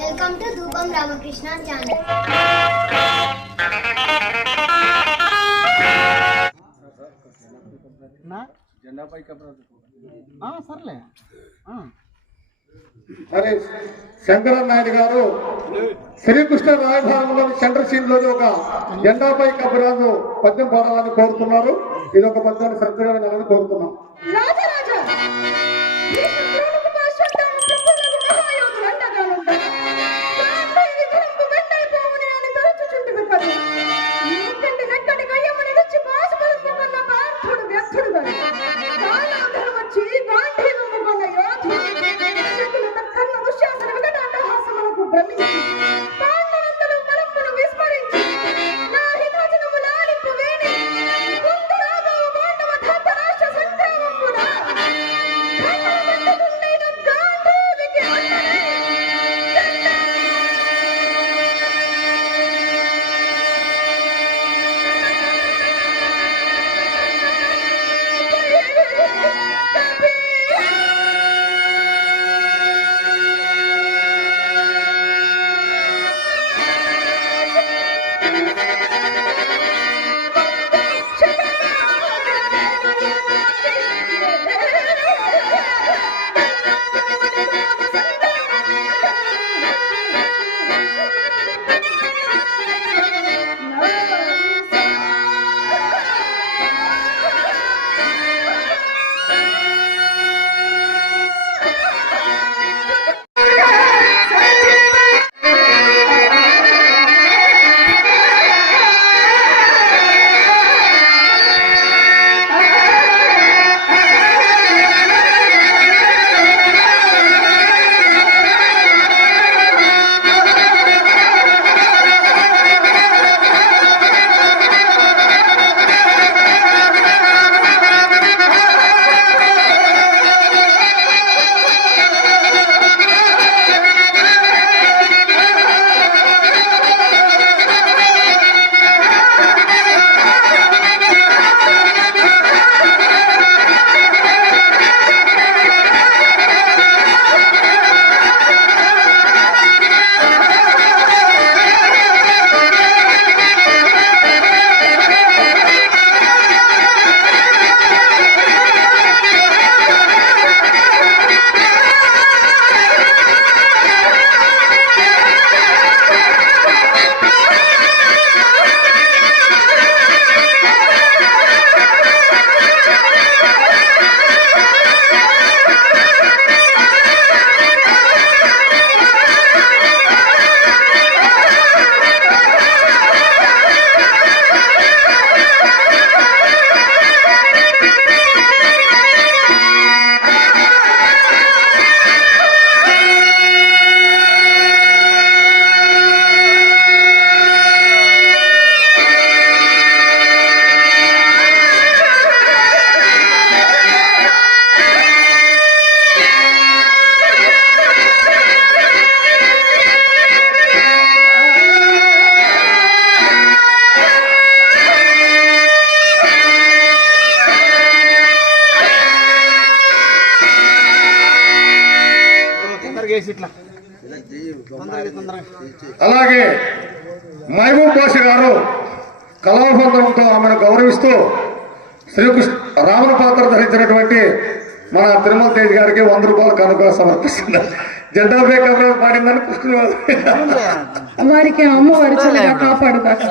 Welcome to ధూపం Ramakrishna channel. సర్లే. మరి శంకరన్ నాయుడు గారు శ్రీకృష్ణ రాయభారంలోని సెంటర్ సీన్లోని ఒక జెండాపై కబరాజు పద్యం పాడాలని కోరుతున్నారు. ఇది ఒక పద్యాన్ని శ్రద్ధగా వినాలని కోరుతున్నాం. పార్థుడు వ్యర్థుడు గాని. కాలాంధులు వచ్చి గాంధీవము కొన్న యోధుడు. శకునుల కన్న దుశ్శాసన వికటాట్టహాసములకు భ్రమించి, వేసి ఇట్లా. అలాగే మహబూబ్ బాష గారు కళాబంధంతో ఆమెను గౌరవిస్తూ శ్రీకృష్ణ రాముల పాత్ర ధరించినటువంటి మన తిరుమల తేజ్ గారికి వంద రూపాయలు కనుక సమర్పిస్తున్నారు. జెండాపై కబరా పాడిందని కృష్ణ వారికి అమ్మవారి కాపాడుగాక